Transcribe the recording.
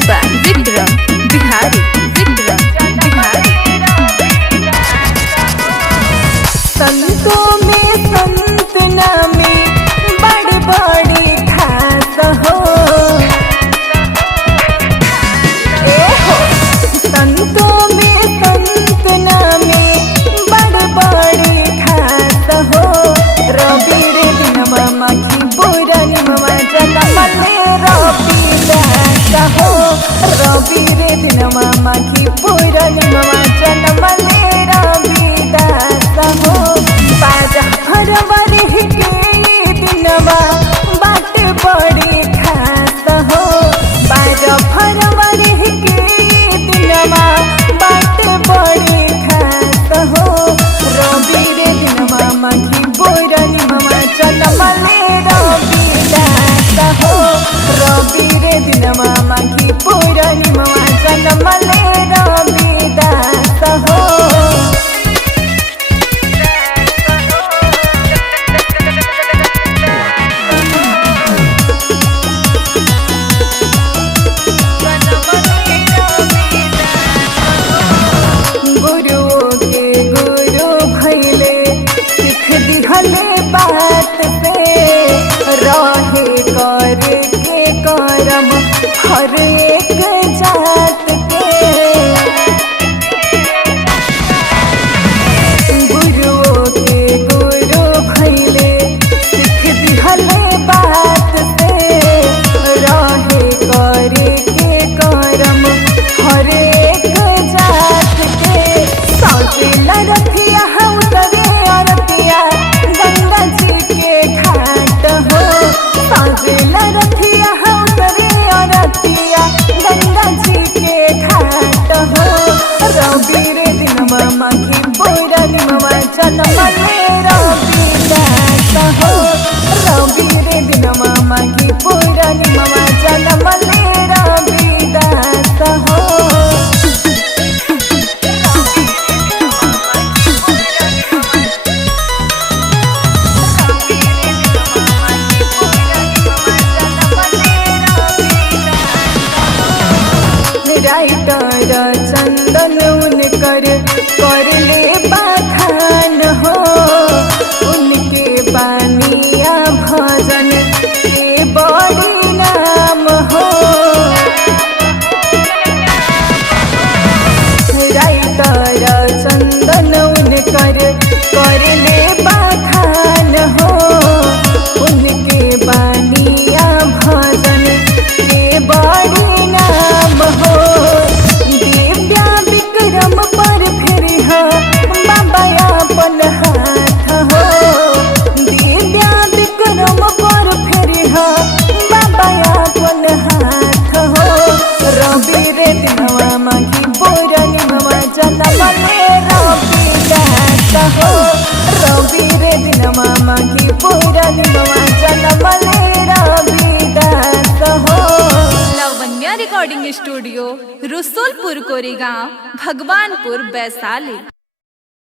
Music by Vikram Bihari. संतों में संत नामे बड़ी बड़ी खास हो। संतों में संत नामे बड़ी बड़ी खास हो। रवि रे दिन मामा की बुरन मामा जन्म ले रवि दास हो। रवि रे दिन मामा की बुरन मामा जन्म ले रवि दास हो। बाजा फरवरी के दिनवा बात बड़ी खास हो। बाजा फरवरी के दिनवा बात बड़ी खास हो। रवि रे दिन मामा की बुरन मामा जन्म ले रवि दास हो। रवि रे दिन मामा की बुरन मामा जन्म ले रवि दास हो। बात पे रहे करे के करम हर एक जात के। गुरुओं के गुरु भैले सिख दिहले बात पे रहे करे के करम हर एक जात के। सौजे लरथिया उतरे अरतिया गंगा जी के घाट हो। साँझे लरथिया उतरे अरतिया गंगा जी के घाट हो। रवि रे दिन मामा की बुरन मामा जन्म ले रवि दास हो। रवि रे दिन मामा की बुरन मामा जन्म ले रवि दास हो। राइटर चंदन उनकर कर ले बखान हो। उनके बानिया भजन के बड़ी नाम हो। राइटर चंदन उनकर कर ले बखान हो। उनके बानिया भजन के बड़ी नाम हो। दिव्या विक्रम पर फिर बाबा अपन हाथ हो। दिव्या विक्रम पर फिर बाबा अपन हाथ हो। रवि रे दिन मामा की बुरन मामा जन्म ले रवि दास हो। रवि रे दिन मामा की बुरन मामा जन्म ले रवि दास हो। Lavanya recording studio Rasulpur Koregaon Bhagwanpur Vaishali.